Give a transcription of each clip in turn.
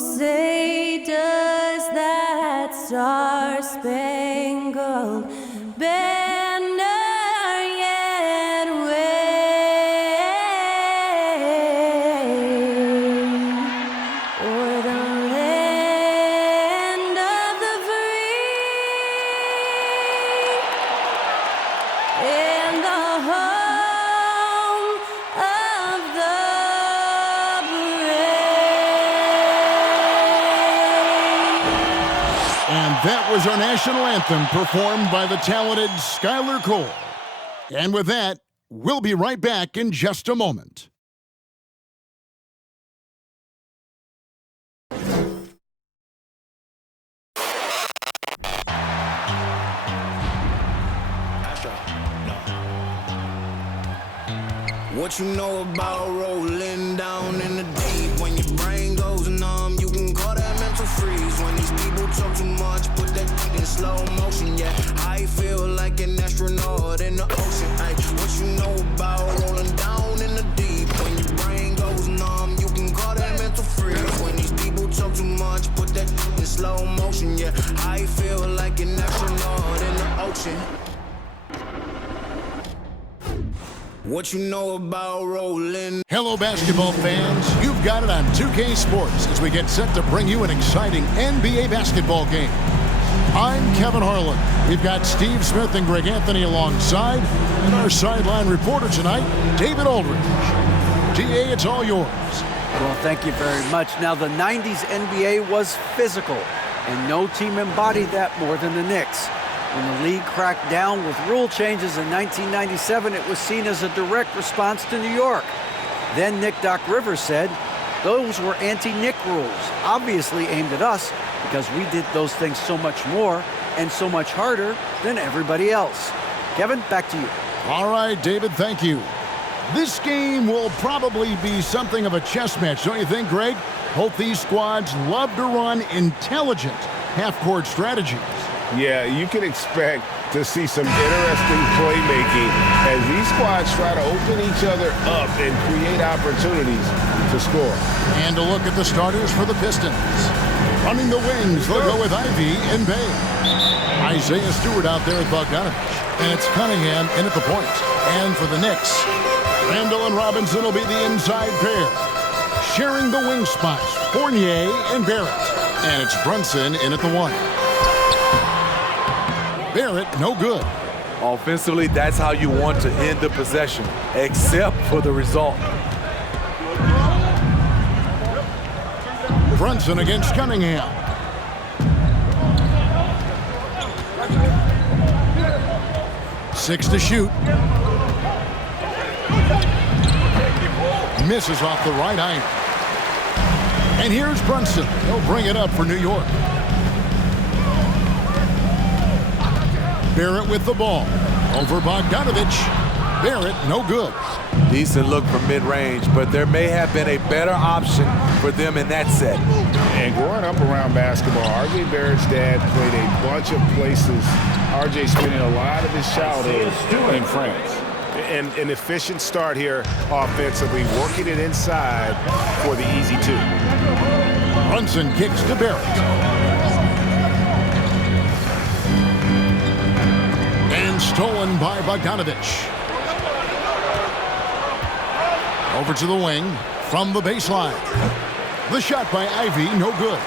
say does that star-spangled banner yet wave o'er the land of the free and the home of the That was our national anthem performed by the talented Skylar Cole. And with that, we'll be right back in just a moment. What you know about rolling down in the deep? When your brain goes numb, you can call that mental freeze. When these people talk too much, put that in slow motion, yeah. I feel like an astronaut in the ocean, ay. What you know about rolling down in the deep? When your brain goes numb, you can call that mental freeze. When these people talk too much, put that in slow motion, yeah. I feel like an astronaut in the ocean. What you know about rolling? Hello, basketball fans. You've got it on 2K Sports as we get set to bring you an exciting NBA basketball game. I'm Kevin Harlan. We've got Steve Smith and Greg Anthony alongside, and our sideline reporter tonight, David Aldridge. DA, it's all yours. Well, thank you very much. Now, the 90s NBA was physical, and no team embodied that more than the Knicks. When the league cracked down with rule changes in 1997, it was seen as a direct response to New York. Then Nick Doc Rivers said, those were anti-Nick rules, obviously aimed at us because we did those things so much more and so much harder than everybody else. Kevin, back to you. All right, David, thank you. This game will probably be something of a chess match, don't you think, Greg? Both these squads love to run intelligent half-court strategies. Yeah, you can expect to see some interesting playmaking as these squads try to open each other up and create opportunities to score. And a look at the starters for the Pistons. Running the wings, they'll go with Ivy and Bay. Isaiah Stewart out there at Bogdanovich. And it's Cunningham in at the point. And for the Knicks, Randall and Robinson will be the inside pair. Sharing the wing spots, Fournier and Barrett. And it's Brunson in at the one. Barrett, no good. Offensively, that's how you want to end the possession, except for the result. Brunson against Cunningham. Six to shoot. Misses off the right iron. And here's Brunson. He'll bring it up for New York. Barrett with the ball. Over Bogdanovich. Barrett, no good. Decent look from mid-range, but there may have been a better option for them in that set. And growing up around basketball, R.J. Barrett's dad played a bunch of places. R.J. spending a lot of his childhood in France. And an efficient start here offensively, working it inside for the easy two. Brunson kicks to Barrett. And stolen by Bogdanovich. Over to the wing from the baseline. The shot by Ivy, no good.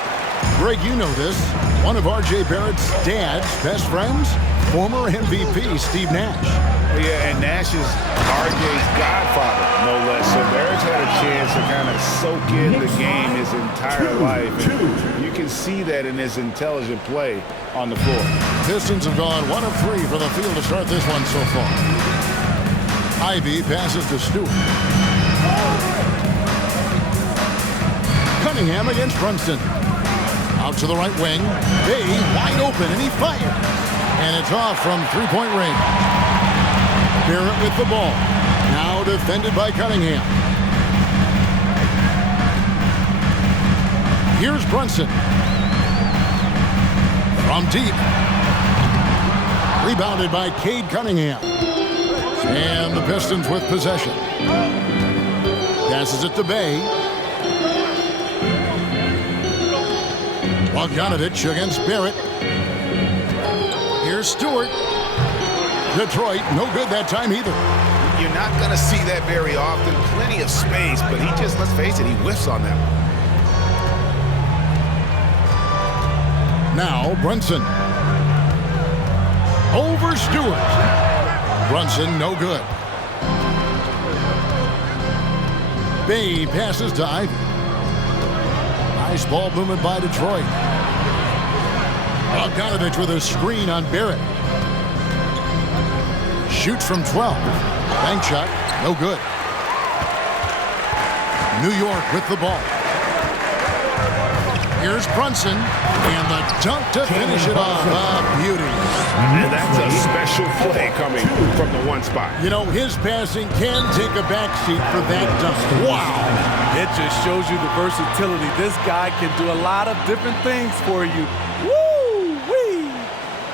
Greg, you know this. One of R.J. Barrett's dad's best friends, former MVP Steve Nash. Yeah, and Nash is R.J.'s godfather, no less. So Barrett's had a chance to kind of soak in the game his entire life. And you can see that in his intelligent play on the floor. Pistons have gone 1 of 3 for the field to start this one so far. Ivy passes to Stewart. Cunningham against Brunson. Out to the right wing. Bay wide open, and he fires. And it's off from three-point range. Barrett with the ball. Now defended by Cunningham. Here's Brunson. From deep. Rebounded by Cade Cunningham. And the Pistons with possession. Passes it to Bay. Bogdanovich against Barrett. Here's Stewart. Detroit, no good that time either. You're not going to see that very often. Plenty of space, but he just, let's face it, he whiffs on that one. Now Brunson. Over Stewart. Brunson, no good. Bay passes to Ivy. Nice ball movement by Detroit. Bogdanovich with a screen on Barrett. Shoots from 12. Bank shot, no good. New York with the ball. Here's Brunson, and the dunk to finish it off. Beauty. And that's a special play coming from the one spot. You know, his passing can take a backseat for that dunk. Wow. It just shows you the versatility. This guy can do a lot of different things for you. Woo-wee!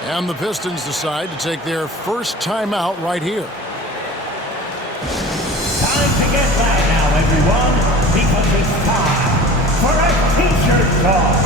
And the Pistons decide to take their first timeout right here. Time to get back now, everyone, because it's time for a t-shirt toss.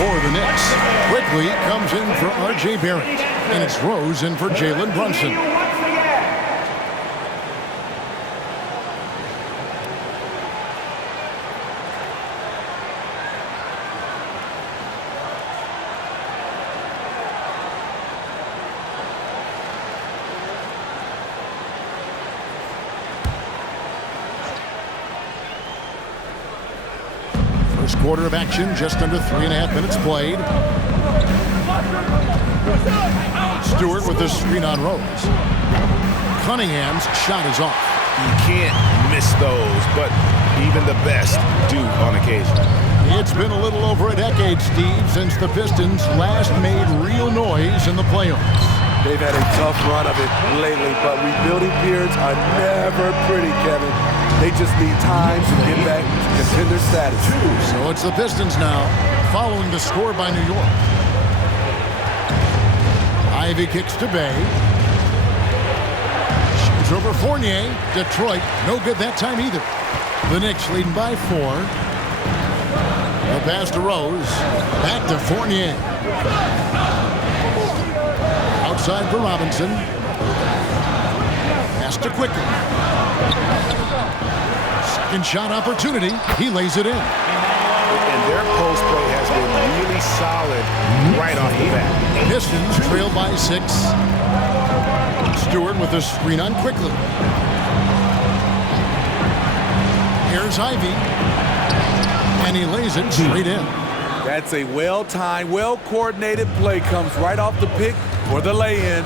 For the Knicks, Quickly comes in for R.J. Barrett, and it's Rose in for Jalen Brunson. First quarter of action, just under 3.5 minutes played. Stewart with the screen on Rose. Cunningham's shot is off. You can't miss those, but even the best do on occasion. It's been a little over a decade, Steve, since the Pistons last made real noise in the playoffs. They've had a tough run of it lately, but rebuilding periods are never pretty, Kevin. They just need time to get back to contender status. So it's the Pistons now, following the score by New York. Ivy kicks to Bay. Shoots over Fournier. Detroit, no good that time either. The Knicks leading by 4. The pass to Rose. Back to Fournier. Outside for Robinson. Pass to Quickly. Second shot opportunity. He lays it in. And their post play has been really solid right off the bat. Pistons trail by 6. Stewart with a screen on Quickly. Here's Ivy. And he lays it straight in. That's a well-timed, well-coordinated play. Comes right off the pick for the lay-in.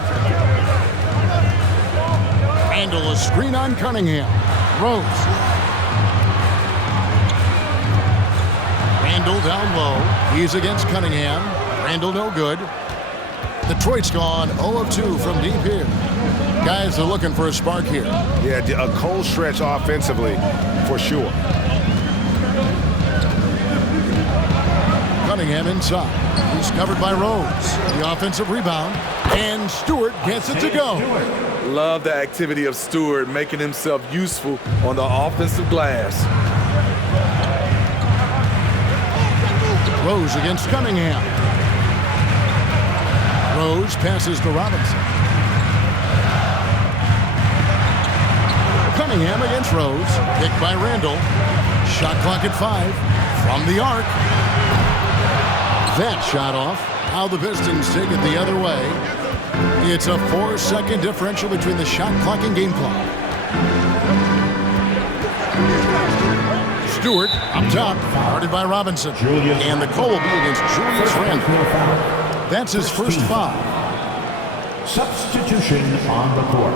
Randall a screen on Cunningham. Rose. Randall down low. He's against Cunningham. Randall no good. Detroit's gone 0 of 2 from deep here. Guys are looking for a spark here. Yeah, a cold stretch offensively for sure. Cunningham inside. He's covered by Rose. The offensive rebound. And Stewart gets it to go. Love the activity of Stewart, making himself useful on the offensive glass. Rose against Cunningham. Rose passes to Robinson. Cunningham against Rose. Picked by Randall. Shot clock at 5. From the arc. That shot off. Now the Pistons take it the other way. It's a 4-second differential between the shot clock and game clock. Stewart up top, guarded by Robinson. And the call will be against Julius Randle. That's his first foul. Substitution on the court.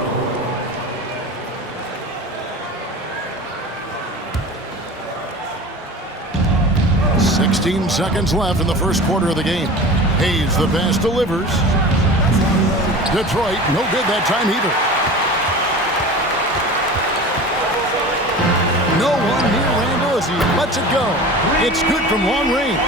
Sixteen seconds left in the first quarter of the game. Hayes, the pass delivers. Detroit, no good that time either. No one near Randall as he lets it go. It's good from long range.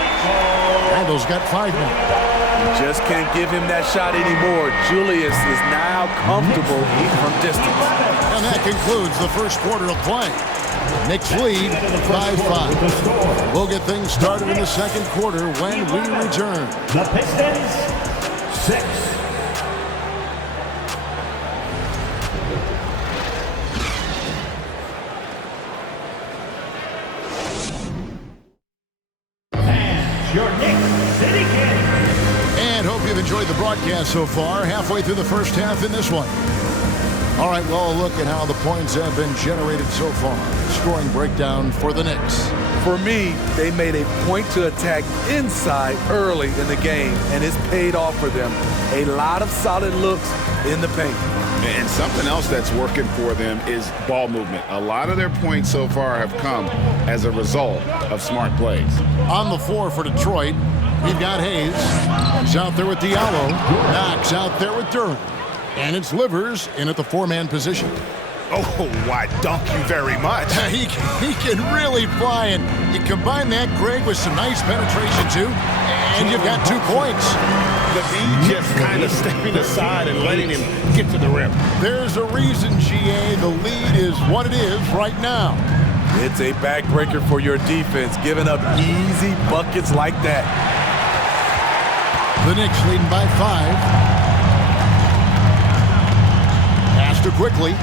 Randall's got 5 now. Just can't give him that shot anymore. Julius is now comfortable from distance. And that concludes the first quarter of play. Knicks lead 5-5. We'll get things started in the second quarter when we return. The Pistons, 6. And your Knicks City Kings. And hope you've enjoyed the broadcast so far. Halfway through the first half in this one. All right, well, a look at how the points have been generated so far. Scoring breakdown for the Knicks. For me, they made a point to attack inside early in the game, and it's paid off for them. A lot of solid looks in the paint. And something else that's working for them is ball movement. A lot of their points so far have come as a result of smart plays. On the floor for Detroit, we've got Hayes. He's out there with Diallo. Knox out there with Durham. And it's Livers in at the 4-man position. Oh, why, thank you very much. He can really fly, and you combine that, Greg, with some nice penetration, too, and you've got 2 points. The D just kind of stepping aside and letting him get to the rim. There's a reason, GA, the lead is what it is right now. It's a backbreaker for your defense, giving up easy buckets like that. The Knicks leading by 5. Pass to quickly.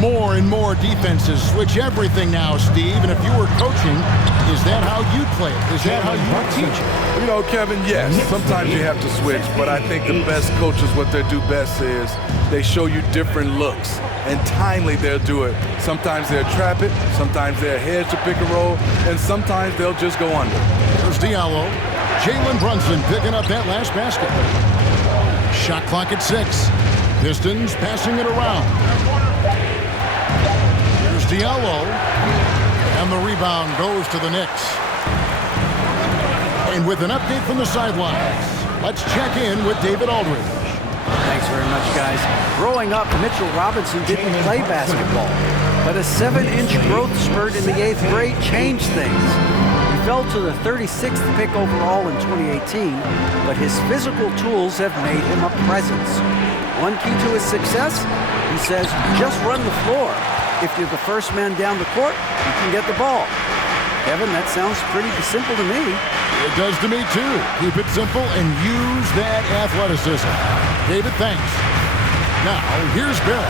More and more defenses switch everything now, Steve. And if you were coaching, is that how you play it? Is that how you would teach it? You know, Kevin, yes, sometimes you have to switch, but I think the best coaches, what they do best is they show you different looks, and timely they'll do it. Sometimes they'll trap it, sometimes they'll hedge to pick and roll, and sometimes they'll just go under. There's Diallo. Jalen Brunson picking up that last basket. Shot clock at 6. Pistons passing it around. Diallo, and the rebound goes to the Knicks. And with an update from the sidelines, let's check in with David Aldridge. Thanks very much, guys. Growing up, Mitchell Robinson didn't play basketball, but a 7-inch growth spurt in the 8th grade changed things. He fell to the 36th pick overall in 2018, but his physical tools have made him a presence. One key to his success, he says, just run the floor. If you're the first man down the court, you can get the ball. Kevin, that sounds pretty simple to me. It does to me, too. Keep it simple and use that athleticism. David, thanks. Now, here's Barrett.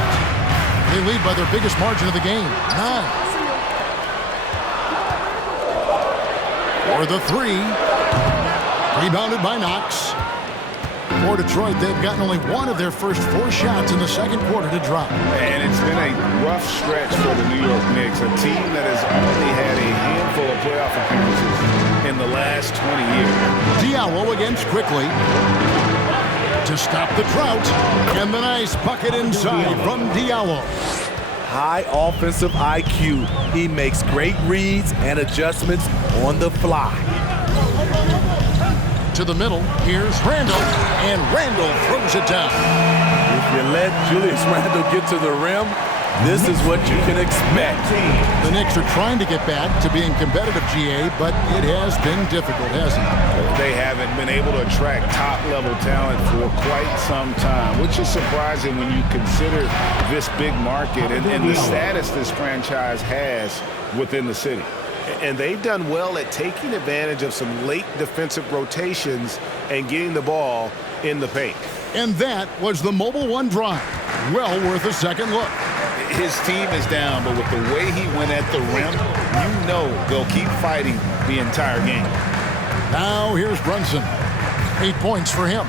They lead by their biggest margin of the game, 9. For the 3. Rebounded by Knox. For Detroit, they've gotten only 1 of their first 4 shots in the second quarter to drop. And it's been a rough stretch for the New York Knicks, a team that has only had a handful of playoff appearances in the last 20 years. Diallo against quickly to stop the drought, and the nice bucket inside from Diallo. High offensive IQ. He makes great reads and adjustments on the fly. To the middle, here's Randall, and Randall throws it down. If you let Julius Randle get to the rim, this is what you can expect. The Knicks are trying to get back to being competitive, GA, but it has been difficult, hasn't it? They haven't been able to attract top-level talent for quite some time, which is surprising when you consider this big market and the status this franchise has within the city. And they've done well at taking advantage of some late defensive rotations and getting the ball in the paint. And that was the Mobile One Drive. well worth a second look. His team is down, but with the way he went at the rim, you know they'll keep fighting the entire game. Now here's Brunson. 8 points for him.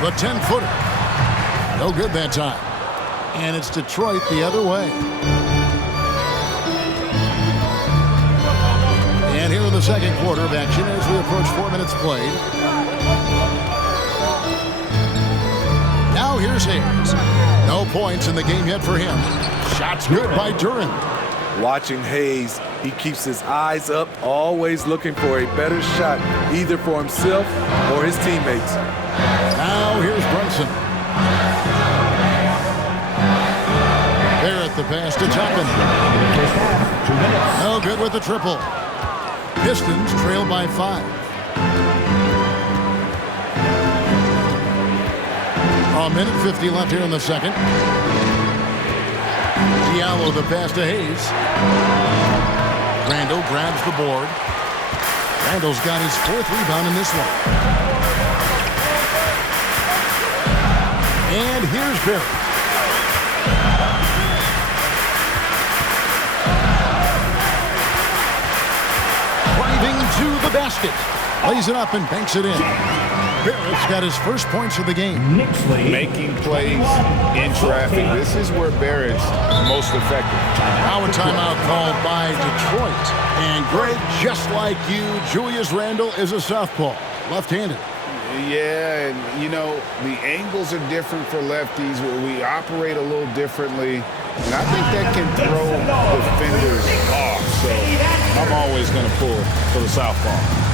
The 10-footer. No good that time. And it's Detroit the other way. And here in the second quarter of action as we approach 4 minutes played. Now here's Hayes. No points in the game yet for him. Shots good by Duran. Watching Hayes, he keeps his eyes up, always looking for a better shot, either for himself or his teammates. Now here's Brunson. Barrett the pass to Toppin. No good with the triple. Pistons trail by 5. A minute 50 left here in the second. Diallo the pass to Hayes. Randall grabs the board. Randall's got his 4th rebound in this one. And here's Barrett. Driving to the basket. Lays it up and banks it in. Barrett's got his first points of the game. Making plays in traffic. This is where Barrett's most effective. Now a timeout called by Detroit. And Greg, just like you, Julius Randle is a southpaw, left-handed. Yeah, and you know, the angles are different for lefties. We operate a little differently. And I think that can throw defenders off. So I'm always going to pull for the southpaw.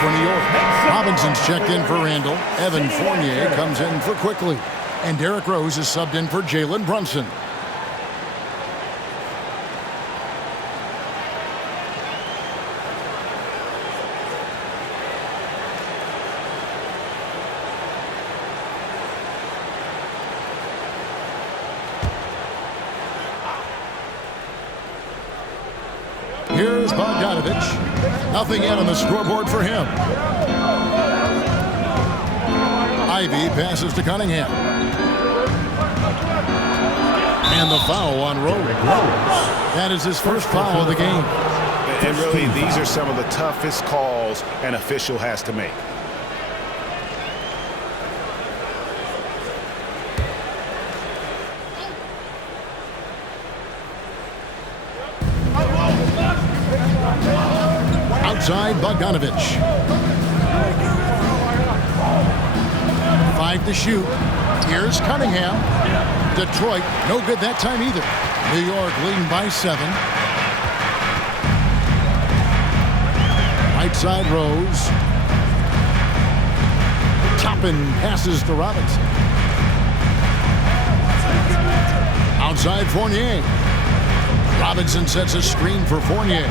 For New York. Robinson's checked in for Randall. Evan Fournier comes in for Quickly. And Derrick Rose is subbed in for Jalen Brunson. Here's Bogdanovich. Nothing yet on the scoreboard for him. Ivy passes to Cunningham. And the foul on Rose. That is his first foul of the game. And really, these are some of the toughest calls an official has to make. Outside Bogdanovich. 5 to shoot. Here's Cunningham. Detroit, no good that time either. New York leading by 7. Right side Rose. Toppin passes to Robinson. Outside Fournier. Robinson sets a screen for Fournier.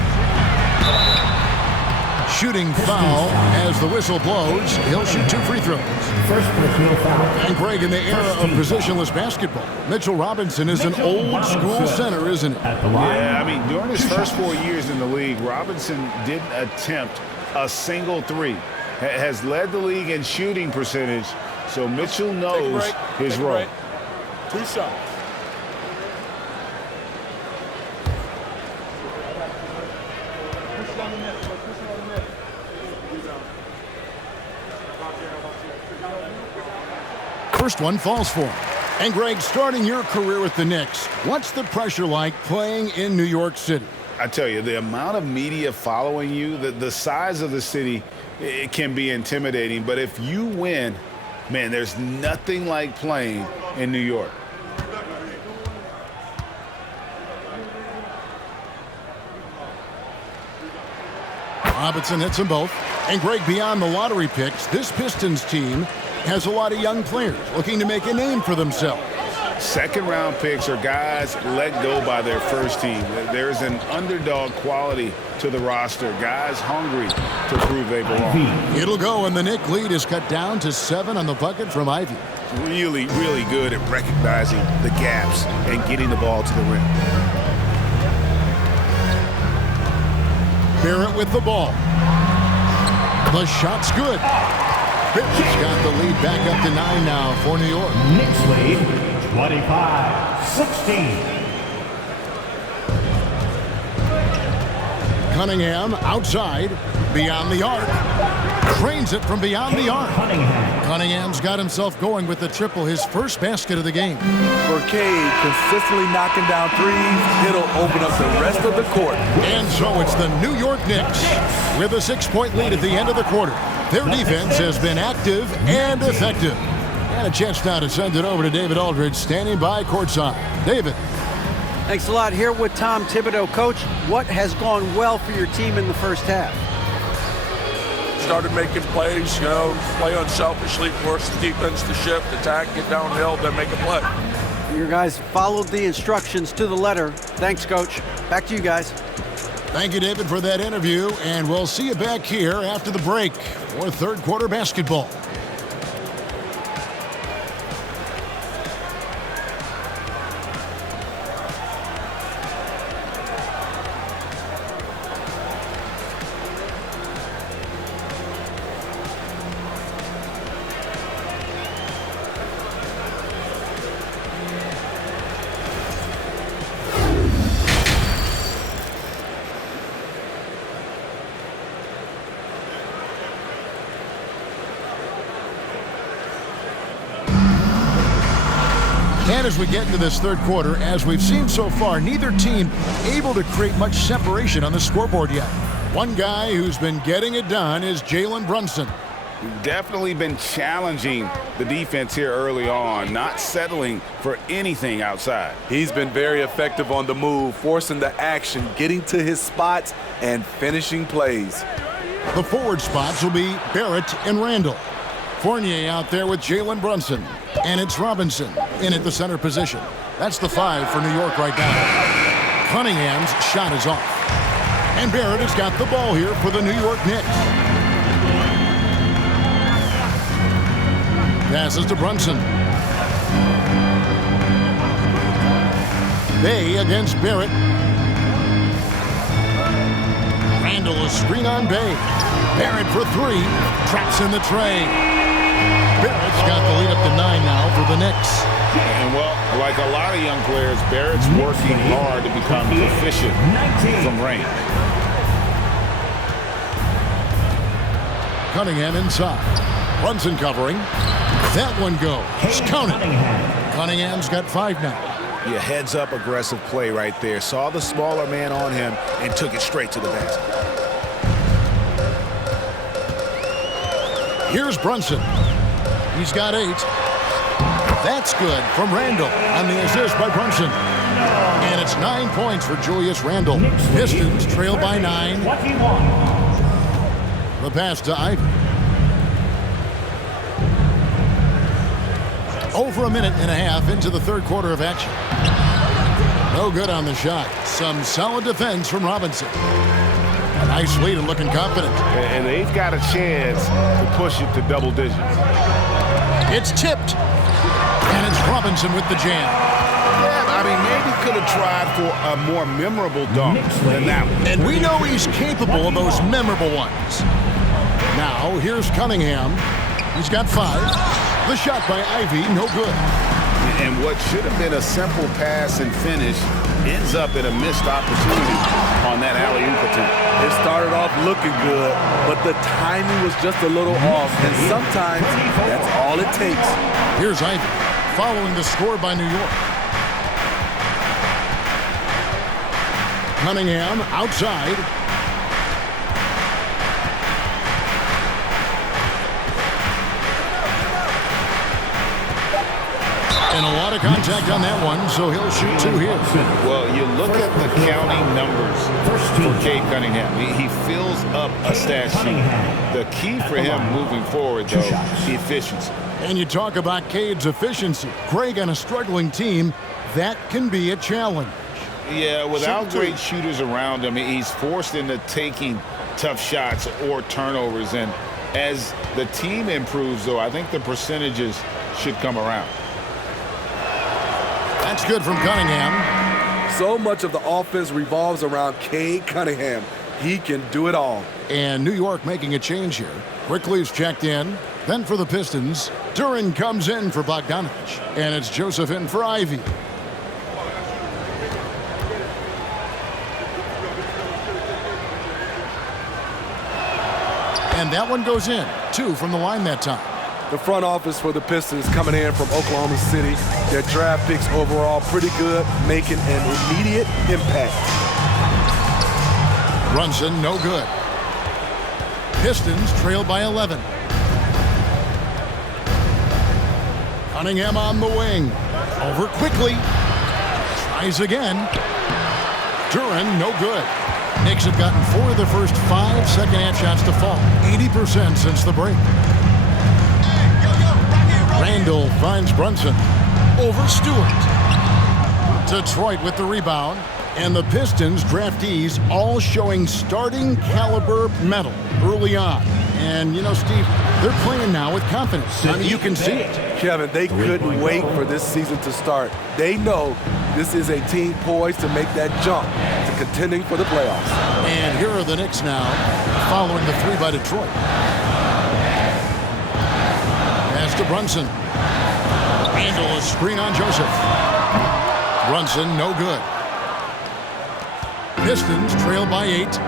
Shooting foul as the whistle blows. He'll shoot 2 free throws. First personal foul. And Greg, in the era of positionless basketball, Mitchell Robinson is an old school center, isn't it? Yeah, I mean, during his first 4 years in the league, Robinson didn't attempt a single 3. Has led the league in shooting percentage, so Mitchell knows his role. 2 shots. first one falls for him. And Greg, starting your career with the Knicks, what's the pressure like playing in New York City? I tell you, the amount of media following you, the size of the city, it can be intimidating. But if you win, man, there's nothing like playing in New York. Robinson hits them both. And Greg, beyond the lottery picks, this Pistons team has a lot of young players looking to make a name for themselves. Second-round picks are guys let go by their first team. There's an underdog quality to the roster. Guys hungry to prove they belong. It'll go, and the Knick lead is cut down to 7 on the bucket from Ivy. Really, really good at recognizing the gaps and getting the ball to the rim. Barrett with the ball. The shot's good. Barrett's got the lead back up to 9 now for New York. Knicks lead 25-16. Cunningham outside, beyond the arc. Trains it from beyond the arc. Cunningham's got himself going with the triple, his first basket of the game. Burkade consistently knocking down threes. It'll open up the rest of the court. And so it's the New York Knicks with a 6-point lead at the end of the quarter. Their defense has been active and effective. And a chance now to send it over to David Aldridge, standing by courtside. David. Thanks a lot. Here with Tom Thibodeau. Coach, what has gone well for your team in the first half? Started making plays, play unselfishly, force the defense to shift, attack, get downhill, then make a play. Your guys followed the instructions to the letter. Thanks, Coach. Back to you guys. Thank you, David, for that interview, and we'll see you back here after the break for third quarter basketball. And as we get into this third quarter, as we've seen so far, neither team able to create much separation on the scoreboard yet. One guy who's been getting it done is Jalen Brunson. Definitely been challenging the defense here early on, not settling for anything outside. He's been very effective on the move, forcing the action, getting to his spots, and finishing plays. The forward spots will be Barrett and Randall. Fournier out there with Jalen Brunson. And it's Robinson in at the center position. That's the 5 for New York right now. Cunningham's shot is off. And Barrett has got the ball here for the New York Knicks. Passes to Brunson. Bay against Barrett. Randall a screen on Bay. Barrett for 3. Traps in the tray. Barrett's got the lead up to 9 now for the Knicks. And well, like a lot of young players, Barrett's working hard to become proficient from range. Cunningham inside. Brunson covering. That one goes. Count it. Cunningham's got 5 now. Yeah, heads up aggressive play right there. Saw the smaller man on him and took it straight to the basket. Here's Brunson. He's got 8. That's good from Randall on the assist by Brunson. And it's 9 points for Julius Randall. Pistons trail by 9. The pass to Ivy. Over a minute and a half into the third quarter of action. No good on the shot. Some solid defense from Robinson. A nice lead and looking confident. And they've got a chance to push it to double digits. It's tipped. And it's Robinson with the jam. Yeah, I mean, maybe could have tried for a more memorable dunk than that one. And we know he's capable of those memorable ones. Now, here's Cunningham. He's got 5. The shot by Ivy, no good. And what should have been a simple pass and finish ends up in a missed opportunity on that alley-oop attempt. It started off looking good, but the timing was just a little off, and sometimes that's all it takes. Here's Ivy following the score by New York. Cunningham outside. And a lot of contact on that one, so he'll shoot two here. Well, you look at the counting numbers for Cade Cunningham. He fills up a stat sheet. The key for him moving forward, though, efficiency. And you talk about Cade's efficiency. Greg, on a struggling team, that can be a challenge. Yeah, without great shooters around him, he's forced into taking tough shots or turnovers. And as the team improves, though, I think the percentages should come around. That's good from Cunningham. So much of the offense revolves around Cade Cunningham. He can do it all. And New York making a change here. Quickly's checked in. Then for the Pistons, Duren comes in for Bogdanovich. And it's Joseph in for Ivy. And that one goes in. 2 from the line that time. The front office for the Pistons coming in from Oklahoma City. Their draft picks overall pretty good, making an immediate impact. Brunson, no good. Pistons trail by 11. Cunningham on the wing. Over quickly. Tries again. Duren, no good. Knicks have gotten 4 of their first 5 second-half shots to fall. 80% since the break. Randall finds Brunson. Over Stewart. Detroit with the rebound. And the Pistons draftees all showing starting caliber metal early on. And, you know, Steve, they're playing now with confidence. I mean, you can see it. Kevin, they couldn't wait for this season to start. They know this is a team poised to make that jump to contending for the playoffs. And here are the Knicks now following the 3 by Detroit. Pass to Brunson. Randall, a screen on Joseph. Brunson, no good. Pistons trail by 8.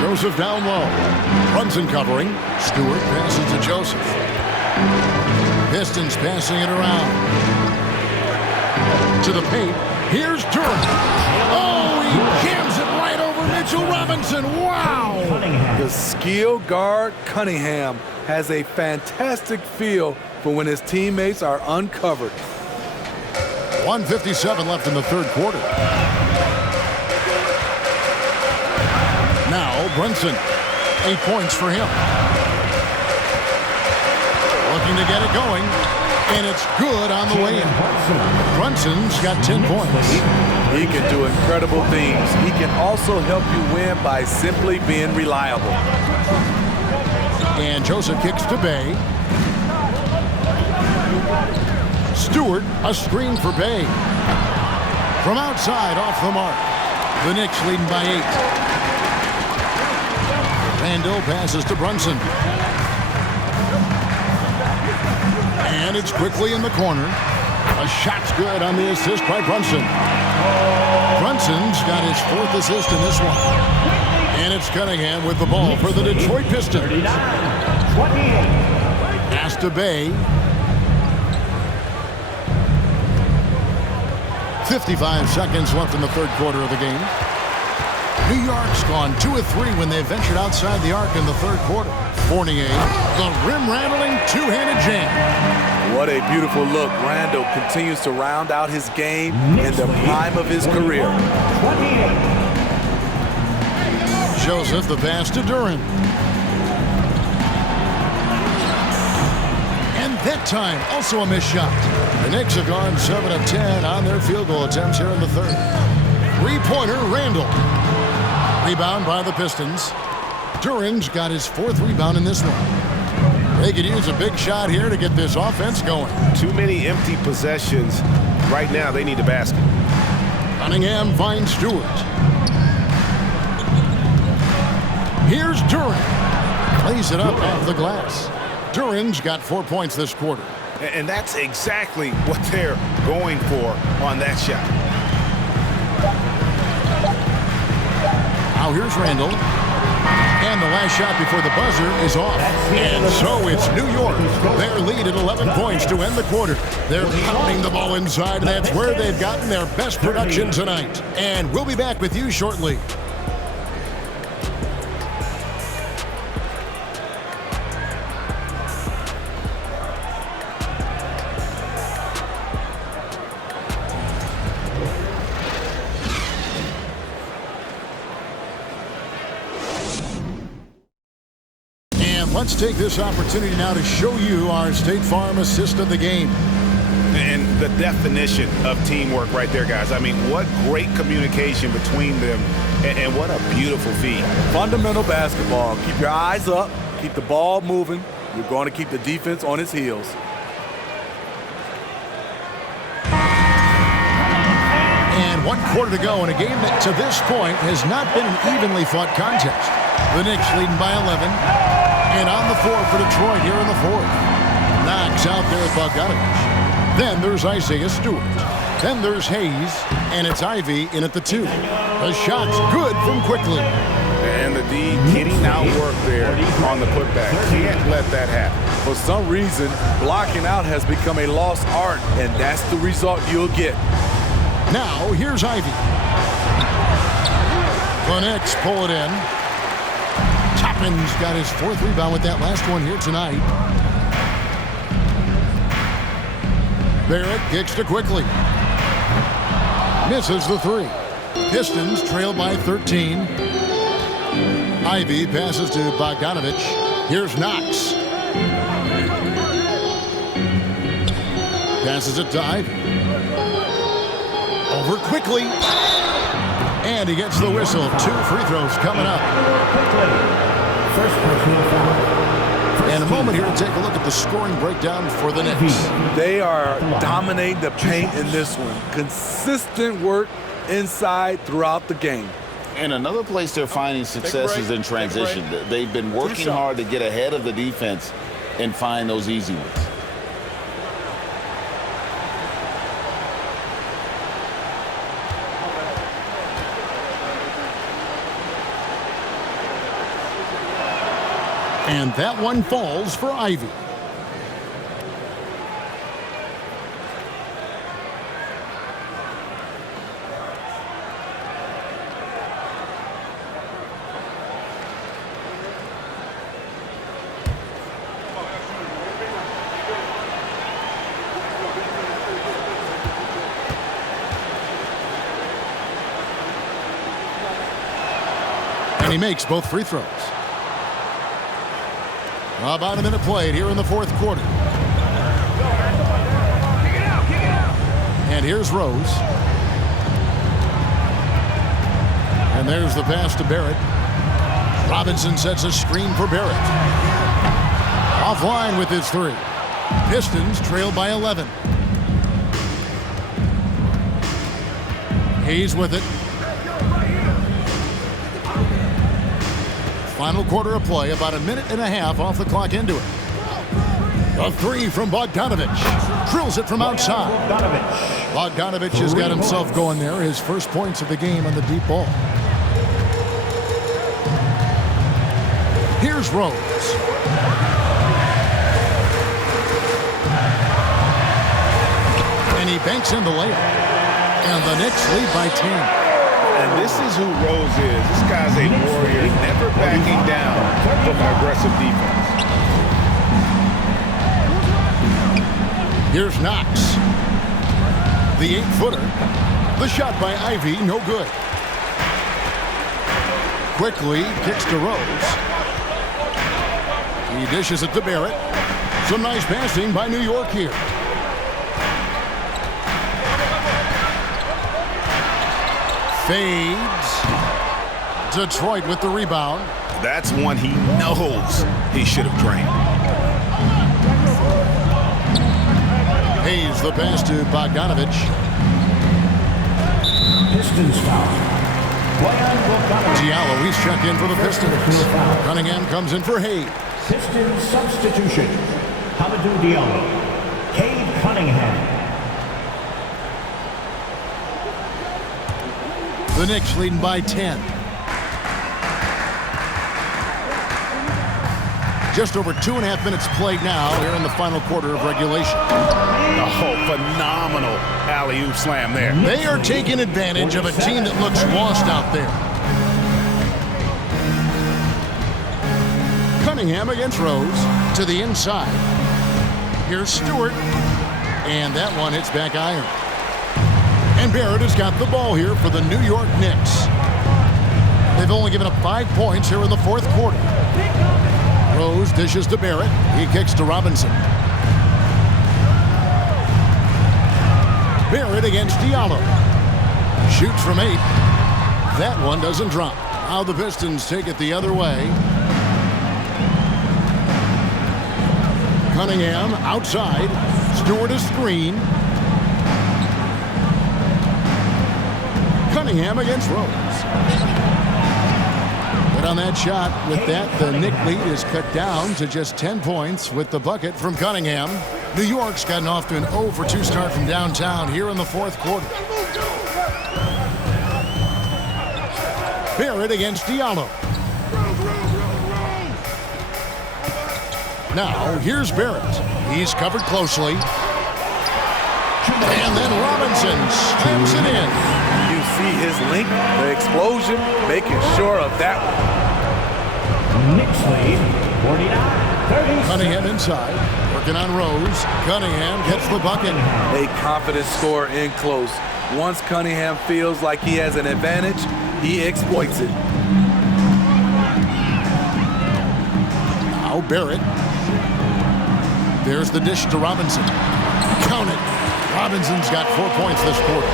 Joseph down low. Brunson covering. Stewart passes to Joseph. Pistons passing it around. To the paint. Here's Duren. Oh, he jams it right over Mitchell Robinson. Wow! The skill guard Cunningham has a fantastic feel for when his teammates are uncovered. 1:57 left in the third quarter. Now Brunson, 8 points for him. Looking to get it going, and it's good on the way in. Brunson's got 10 points. He can do incredible things. He can also help you win by simply being reliable. And Joseph kicks to Bay. Stewart, a screen for Bay. From outside, off the mark. The Knicks leading by 8. Randall passes to Brunson. And it's quickly in the corner. A shot's good on the assist by Brunson. Brunson's got his 4th assist in this one. And it's Cunningham with the ball for the Detroit Pistons. Pass to Bay. 55 seconds left in the third quarter of the game. New York's gone 2 of 3 when they ventured outside the arc in the third quarter. Fournier, the rim-rattling two-handed jam. What a beautiful look. Randall continues to round out his game in the prime of his career. Joseph, the pass to Duren. And that time, also a missed shot. The Knicks have gone 7 of 10 on their field goal attempts here in the third. 3-pointer, Randall. Rebound by the Pistons. Duren's got his 4th rebound in this one. They could use a big shot here to get this offense going. Too many empty possessions. Right now, they need a basket. Cunningham finds Stewart. Here's Duren. Plays it up off the glass. Duran's got 4 points this quarter. And that's exactly what they're going for on that shot. Now here's Randall. And the last shot before the buzzer is off. And so it's New York. Their lead at 11 points to end the quarter. They're pounding the ball inside, and that's where they've gotten their best production tonight. And we'll be back with you shortly. Let's take this opportunity now to show you our State Farm assist of the game. And the definition of teamwork right there, guys. I mean, what great communication between them, and what a beautiful feed. Fundamental basketball. Keep your eyes up. Keep the ball moving. You're going to keep the defense on its heels. And 1 quarter to go in a game that to this point has not been an evenly fought contest. The Knicks leading by 11. And on the floor for Detroit here in the fourth. Knox out there at Bogdanovich. Then there's Isaiah Stewart. Then there's Hayes. And it's Ivy in at the 2. The shot's good from Quickly. And the D getting out work there on the putback. Can't let that happen. For some reason, blocking out has become a lost art, and that's the result you'll get. Now here's Ivy. The Knicks pull it in. Toppin's got his 4th rebound with that last one here tonight. Barrett kicks to Quickly. Misses the 3. Pistons trail by 13. Ivy passes to Bogdanovich. Here's Knox. Passes it to Ivy. Over Quickly. And he gets the whistle. 2 free throws coming up. First personal foul. And a moment here to take a look at the scoring breakdown for the Knicks. They are dominating the paint in this one. Consistent work inside throughout the game. And another place they're finding success is in transition. They've been working hard to get ahead of the defense and find those easy ones. And that one falls for Ivy. And he makes both free throws. About a minute played here in the 4th quarter. And here's Rose. And there's the pass to Barrett. Robinson sets a screen for Barrett. Offline with his 3. Pistons trail by 11. Hayes with it. Final quarter of play, about a minute and a half off the clock into it. A 3 from Bogdanovich. Drills it from outside. Bogdanovich has got himself going there. His first points of the game on the deep ball. Here's Rose. And he banks in the layup. And the Knicks lead by 10. And this is who Rose is. This guy's a warrior, never backing down from an aggressive defense. Here's Knox. The 8-footer. The shot by Ivy, no good. Quickly kicks to Rose. He dishes it to Barrett. Some nice passing by New York here. Fades. Detroit with the rebound. That's one he knows he should have drained. Hayes the pass to Bogdanovich. Pistons foul. Diallo, he's checked in for the Pistons. Cunningham comes in for Hayes. Pistons substitution. Hamidou Diallo. Cade Cunningham. The Knicks leading by 10. Just over 2.5 minutes played now here in the final quarter of regulation. Oh, phenomenal alley-oop slam there. They are taking advantage of a team that looks lost out there. Cunningham against Rose to the inside. Here's Stewart, and that one hits back iron. And Barrett has got the ball here for the New York Knicks. They've only given up 5 points here in the fourth quarter. Rose dishes to Barrett. He kicks to Robinson. Barrett against Diallo. Shoots from 8. That one doesn't drop. Now the Pistons take it the other way. Cunningham outside. Stewart a screen. Cunningham against Rose. But on that shot, with that, the Knick lead is cut down to just 10 points with the bucket from Cunningham. New York's gotten off to an 0 for 2 start from downtown here in the fourth quarter. Barrett against Diallo. Now, here's Barrett. He's covered closely. And then Robinson slams it in. You see his link, the explosion, making sure of that one. Knicks lead 49-30. Cunningham inside, working on Rose. Cunningham gets the bucket. A confident scorer in close. Once Cunningham feels like he has an advantage, he exploits it. Now Barrett. There's the dish to Robinson. Count it. Robinson's got 4 points this quarter.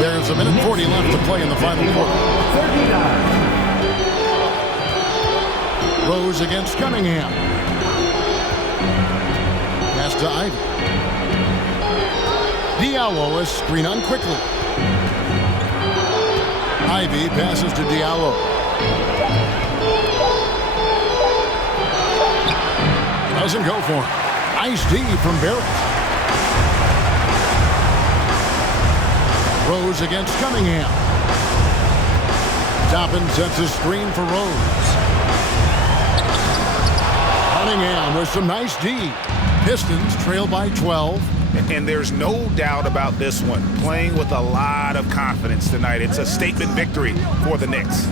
There's a minute 40 left to play in the final quarter. Rose against Cunningham. Pass to Ivy. Diallo is screen on quickly. Ivy passes to Diallo. Doesn't go for him. Nice D from Barrett. Rose against Cunningham. Toppin sets a screen for Rose. Cunningham with some nice D. Pistons trail by 12. And there's no doubt about this one. Playing with a lot of confidence tonight. It's a statement victory for the Knicks.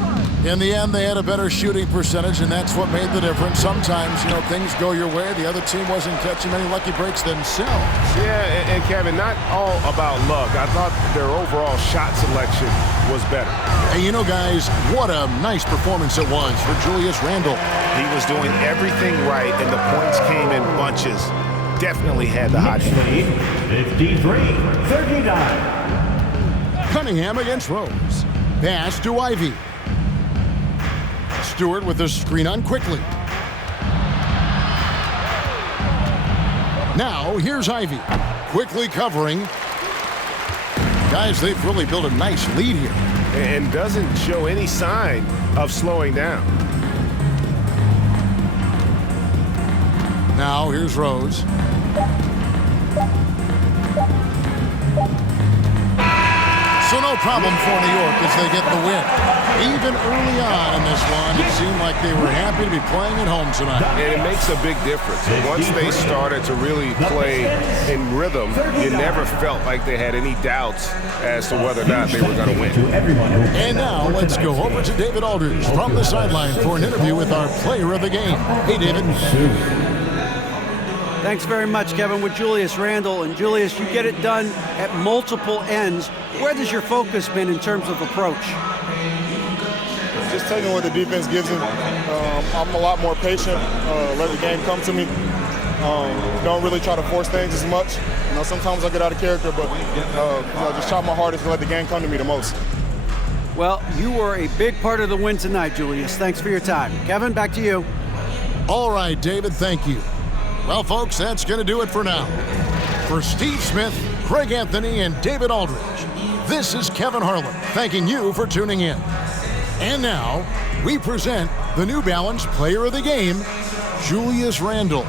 In the end, they had a better shooting percentage, and that's what made the difference. Sometimes, things go your way. The other team wasn't catching many lucky breaks themselves. Yeah, and Kevin, not all about luck. I thought their overall shot selection was better. And guys, what a nice performance it was for Julius Randle. He was doing everything right, and the points came in bunches. Definitely had the hot lead 53-39. Cunningham against Rose. Pass to Ivy. Stewart with the screen on quickly. Now, here's Ivy. Quickly covering. Guys, they've really built a nice lead here. And doesn't show any sign of slowing down. Now, here's Rose. So no problem for New York as they get the win. Even early on in this one, it seemed like they were happy to be playing at home tonight. And it makes a big difference. Once they started to really play in rhythm, you never felt like they had any doubts as to whether or not they were going to win. And now let's go over to David Aldridge from the sideline for an interview with our player of the game. Hey, David. Thanks very much, Kevin, with Julius Randle. And Julius, you get it done at multiple ends. Where has your focus been in terms of approach? Just taking what the defense gives me. I'm a lot more patient, let the game come to me. Don't really try to force things as much. Sometimes I get out of character, but just try my hardest to let the game come to me the most. Well, you were a big part of the win tonight, Julius. Thanks for your time. Kevin, back to you. All right, David, thank you. Well, folks, that's going to do it for now. For Steve Smith, Craig Anthony, and David Aldridge, this is Kevin Harlan thanking you for tuning in. And now, we present the the New Balance Player of the Game, Julius Randle.